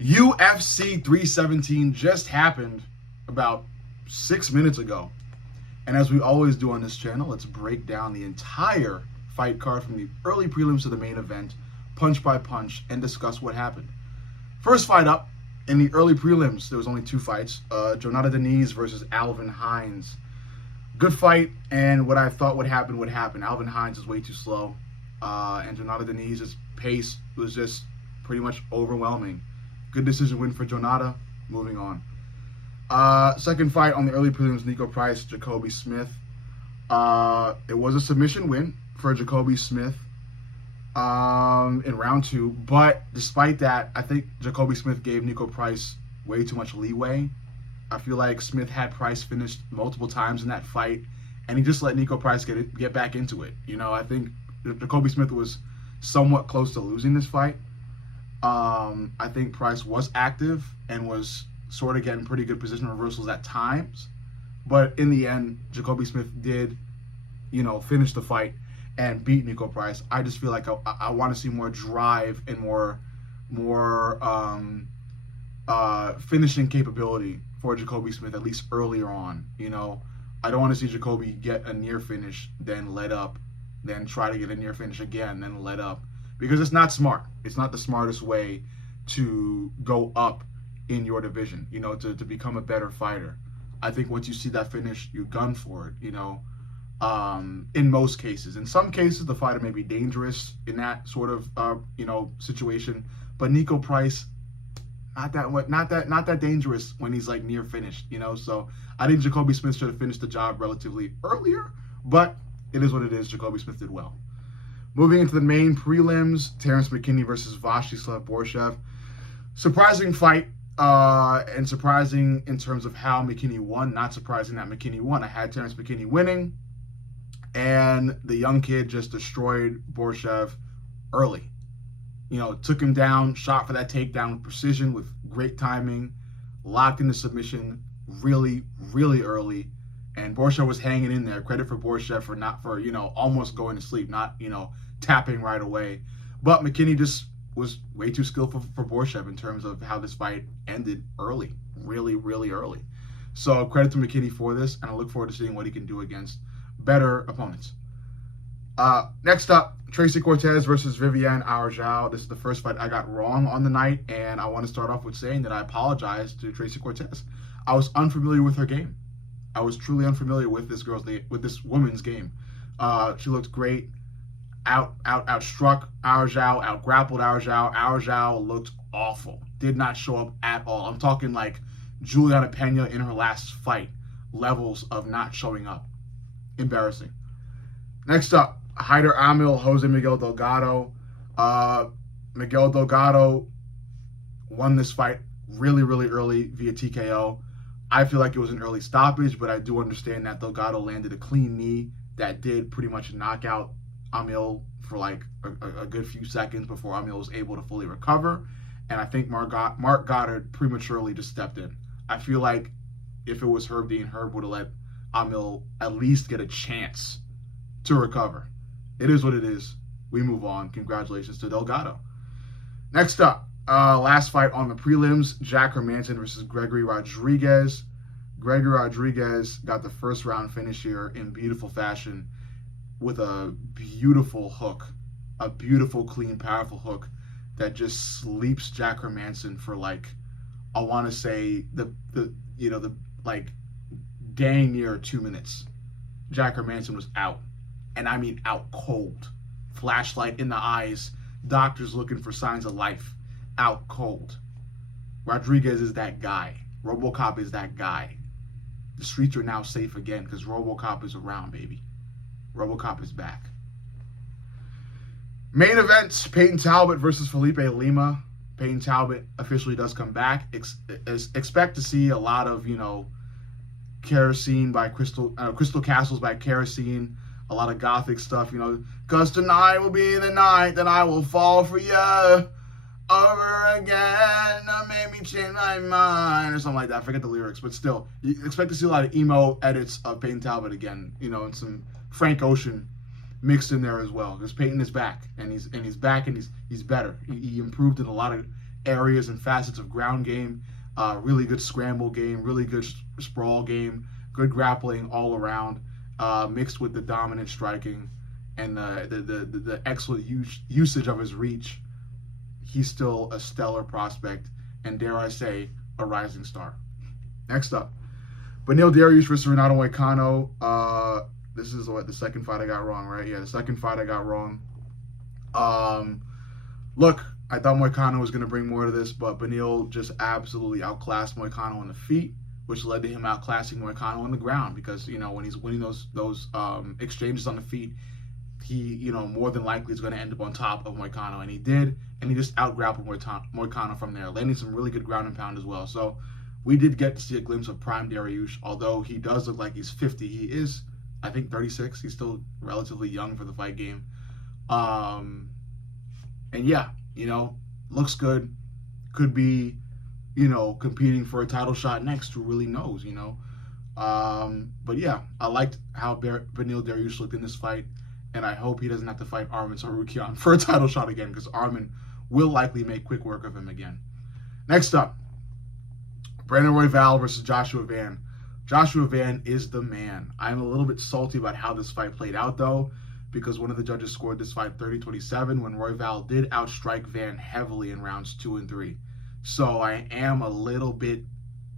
UFC 317 just happened about 6 minutes ago. And as we always do on this channel, let's break down the entire fight card from the early prelims to the main event, punch by punch, and discuss what happened. First fight up, in the early prelims, there was only two fights. Jonata Deniz versus Alvin Hines. Good fight, and what I thought would happen would happen. Alvin Hines is way too slow, and Jonata Deniz's pace was just pretty much overwhelming. Good decision win for Jonata. Moving on. Second fight on the early prelims, Nico Price, Jacoby Smith. It was a submission win for Jacoby Smith in round two, but despite that, I think Jacoby Smith gave Nico Price way too much leeway. I feel like Smith had Price finished multiple times in that fight, and he just let Nico Price get back into it. You know, I think Jacoby Smith was somewhat close to losing this fight. I think Price was active and was sort of getting pretty good position reversals at times, but in the end, Jacoby Smith did, finish the fight and beat Nico Price. I just feel like I want to see more drive and more finishing capability for Jacoby Smith, at least earlier on. I don't want to see Jacoby get a near finish, then let up, then try to get a near finish again, then let up, because it's not smart. It's not the smartest way to go up in your division, to become a better fighter. I think once you see that finish, you gun for it, in most cases. In some cases, the fighter may be dangerous in that sort of, situation, but Nico Price, not that dangerous when he's like near finished, so I think Jacoby Smith should have finished the job relatively earlier, but it is what it is. Jacoby Smith did well. Moving into the main prelims, Terrence McKinney versus Vasyslav Borshev. Surprising fight, and surprising in terms of how McKinney won. Not surprising that McKinney won. I had Terrence McKinney winning, and the young kid just destroyed Borshev early. Took him down, shot for that takedown with precision, with great timing, locked in the submission really, really early. And Borshev was hanging in there. Credit for Borshev for almost going to sleep, not, tapping right away. But McKinney just was way too skillful for Borshev in terms of how this fight ended early, really, really early. So credit to McKinney for this, and I look forward to seeing what he can do against better opponents. Next up, Tracy Cortez versus Viviane Araújo. This is the first fight I got wrong on the night, and I want to start off with saying that I apologize to Tracy Cortez. I was unfamiliar with her game. I was truly unfamiliar with this woman's game. She looked great. Outstruck Araújo, outgrappled Araújo. Araújo looked awful. Did not show up at all. I'm talking like Juliana Pena in her last fight levels of not showing up. Embarrassing. Next up, Haider Amil, Jose Miguel Delgado. Miguel Delgado won this fight really, really early via TKO. I feel like it was an early stoppage, but I do understand that Delgado landed a clean knee that did pretty much knock out Amil for like a good few seconds before Amil was able to fully recover. And I think Mark Goddard prematurely just stepped in. I feel like if it was Herb Dean, Herb would have let Amil at least get a chance to recover. It is what it is. We move on. Congratulations to Delgado. Next up, last fight on the prelims, Jack Hermanson versus Gregory Rodriguez. Gregory Rodriguez got the first round finish here in beautiful fashion with a beautiful hook, a beautiful, clean, powerful hook that just sleeps Jack Hermanson for like, I want to say the dang near 2 minutes. Jack Hermanson was out, and I mean out cold. Flashlight in the eyes, doctors looking for signs of life. Out cold. Rodriguez is that guy. RoboCop is that guy. The streets are now safe again because RoboCop is around, baby. RoboCop is back. Main event, Peyton Talbot versus Felipe Lima. Peyton Talbot officially does come back. Expect to see a lot of, kerosene by Crystal Castles by Kerosene. A lot of gothic stuff, because tonight will be the night that I will fall for you. Over again, made me change my mind, or something like that. I forget the lyrics, but still, you expect to see a lot of emo edits of Peyton Talbot again, and some Frank Ocean mixed in there as well. Because Peyton is back, and he's back, and he's better. He improved in a lot of areas and facets of ground game, really good scramble game, really good sprawl game, good grappling all around, mixed with the dominant striking and the excellent usage of his reach. He's still a stellar prospect and, dare I say, a rising star. Next up, Beneil Dariush versus Renato Moicano. This is the second fight I got wrong, right? Yeah, the second fight I got wrong. Look, I thought Moicano was going to bring more to this, but Beneil just absolutely outclassed Moicano on the feet, which led to him outclassing Moicano on the ground because, when he's winning those exchanges on the feet, he, more than likely is going to end up on top of Moicano, and he did, and he just out-grappled Moicano from there, landing some really good ground and pound as well. So we did get to see a glimpse of prime Dariush, although he does look like he's 50. He is, I think, 36. He's still relatively young for the fight game. And yeah, looks good. Could be, competing for a title shot next. Who really knows, But yeah, I liked how Beneil Dariush looked in this fight, and I hope he doesn't have to fight Arman Tsarukyan for a title shot again, because Arman will likely make quick work of him again. Next up, Brandon Royval versus Joshua Van. Joshua Van is the man. I'm a little bit salty about how this fight played out, though, because one of the judges scored this fight 30-27 when Royval did outstrike Van heavily in rounds 2 and 3. So I am a little bit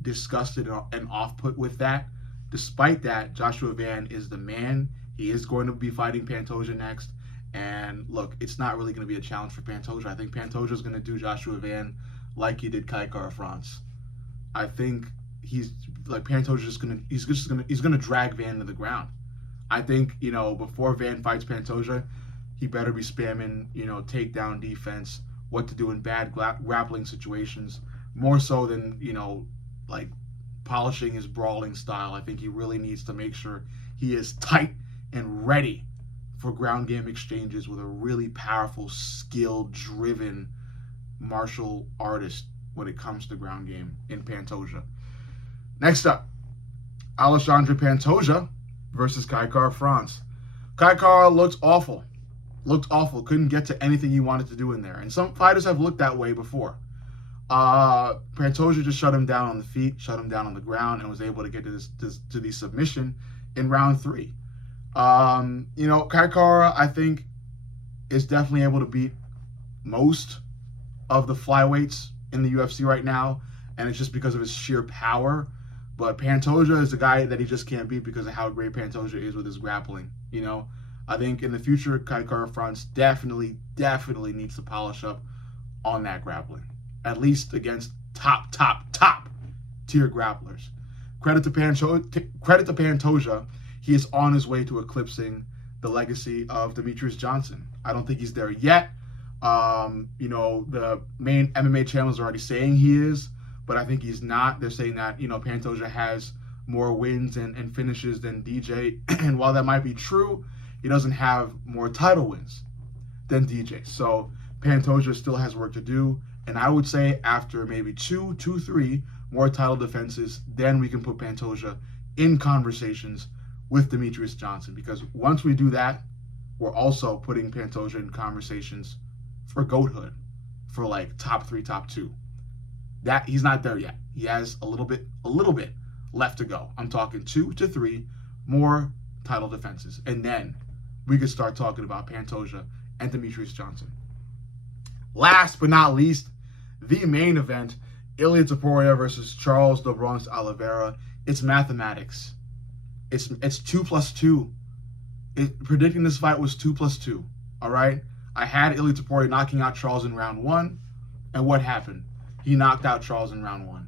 disgusted and off-put with that. Despite that, Joshua Van is the man. He is going to be fighting Pantoja next. And look, it's not really going to be a challenge for Pantoja. I think Pantoja is going to do Joshua Van like he did Kai Kara-France. I think Pantoja he's gonna drag Van to the ground. I think, before Van fights Pantoja, he better be spamming, takedown defense, what to do in bad grappling situations, more so than, polishing his brawling style. I think he really needs to make sure he is tight and ready for ground game exchanges with a really powerful, skill-driven martial artist when it comes to ground game in Pantoja. Next up, Alexandre Pantoja versus Kai Kara-France. Kai Kara looked awful. Couldn't get to anything he wanted to do in there. And some fighters have looked that way before. Pantoja just shut him down on the feet, shut him down on the ground, and was able to get to the submission in round 3. Kai Kara, I think, is definitely able to beat most of the flyweights in the UFC right now, and it's just because of his sheer power. But Pantoja is a guy that he just can't beat because of how great Pantoja is with his grappling. I think in the future, Kai Kara-France definitely needs to polish up on that grappling, at least against top tier grapplers. Credit to Pantoja, he is on his way to eclipsing the legacy of Demetrius Johnson. I don't think he's there yet. The main MMA channels are already saying he is, but I think he's not. They're saying that, Pantoja has more wins and finishes than DJ. And while that might be true, he doesn't have more title wins than DJ. So Pantoja still has work to do. And I would say after maybe 3 more title defenses, then we can put Pantoja in conversations with Demetrius Johnson. Because once we do that, we're also putting Pantoja in conversations for goathood, for top 3, top 2. That he's not there yet. He has a little bit left to go. I'm talking 2 to 3 more title defenses, and then we could start talking about Pantoja and Demetrius Johnson. Last but not least, the main event: Ilia Topuria versus Charles do Bronx Oliveira. It's mathematics. It's 2 + 2. Predicting this fight was 2 + 2. All right. I had Ilia Topuria knocking out Charles in round 1, and what happened? He knocked out Charles in round 1.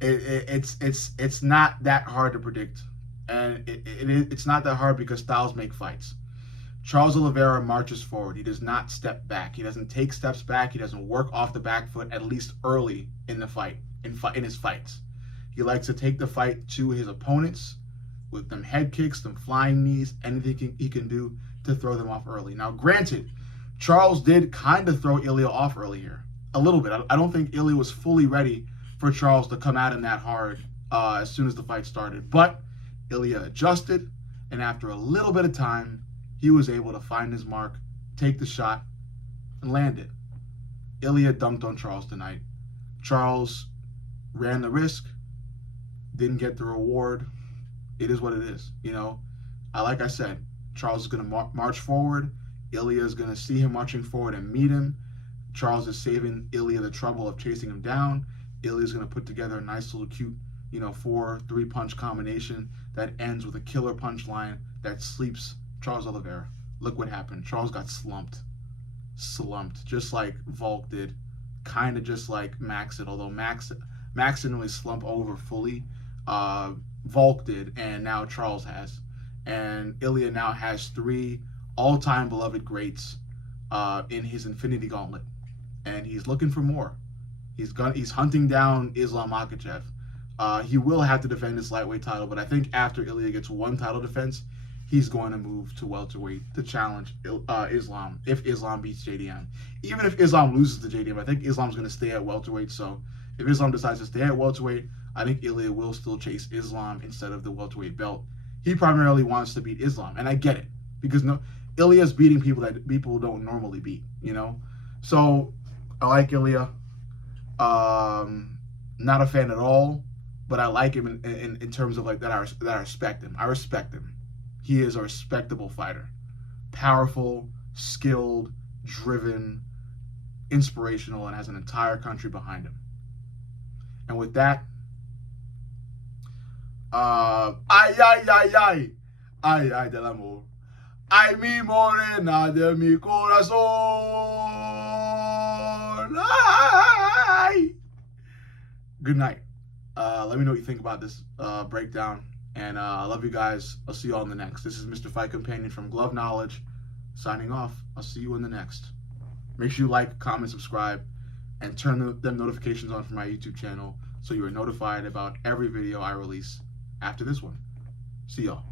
It's not that hard to predict, and it's not that hard because styles make fights. Charles Oliveira marches forward. He does not step back. He doesn't take steps back. He doesn't work off the back foot, at least early in the fight, in his fights. He likes to take the fight to his opponents with them head kicks, them flying knees, anything he can do to throw them off early. Now, granted, Charles did kind of throw Ilia off early here. A little bit. I don't think Ilia was fully ready for Charles to come at him that hard as soon as the fight started. But Ilia adjusted, and after a little bit of time, he was able to find his mark, take the shot, and land it. Ilya dunked on Charles tonight. Charles ran the risk, didn't get the reward. It is what it is, you know. Like I said, Charles is going to march forward. Ilya is going to see him marching forward and meet him. Charles is saving Ilya the trouble of chasing him down. Ilya is going to put together a nice little cute, 4-3 punch combination that ends with a killer punchline that sleeps Charles Oliveira. Look what happened. Charles got slumped, just like Volk did, kind of just like Max did. Although Max didn't really slump over fully. Volk did, and now Charles has. And Ilya now has 3 all-time beloved greats in his Infinity Gauntlet, and he's looking for more. He's hunting down Islam Makhachev. He will have to defend his lightweight title, but I think after Ilya gets 1 title defense, he's going to move to welterweight to challenge Islam if Islam beats JDM. Even if Islam loses to JDM, I think Islam's going to stay at welterweight. So if Islam decides to stay at welterweight, I think Ilya will still chase Islam instead of the welterweight belt. He primarily wants to beat Islam, and I get it, because Ilya's beating people that people don't normally beat, So I like Ilya. Not a fan at all, but I like him in terms of like that I respect him. I respect him. He is a respectable fighter. Powerful, skilled, driven, inspirational, and has an entire country behind him. And with that, ay del amor, ay mi morena de mi corazón, ay. Good night. Let me know what you think about this breakdown, and I love you guys. I'll see you all in the next. This is Mr. Fight Companion from Glove Knowledge, signing off. I'll see you in the next. Make sure you like, comment, subscribe, and turn them notifications on for my YouTube channel so you are notified about every video I release after this one. See y'all.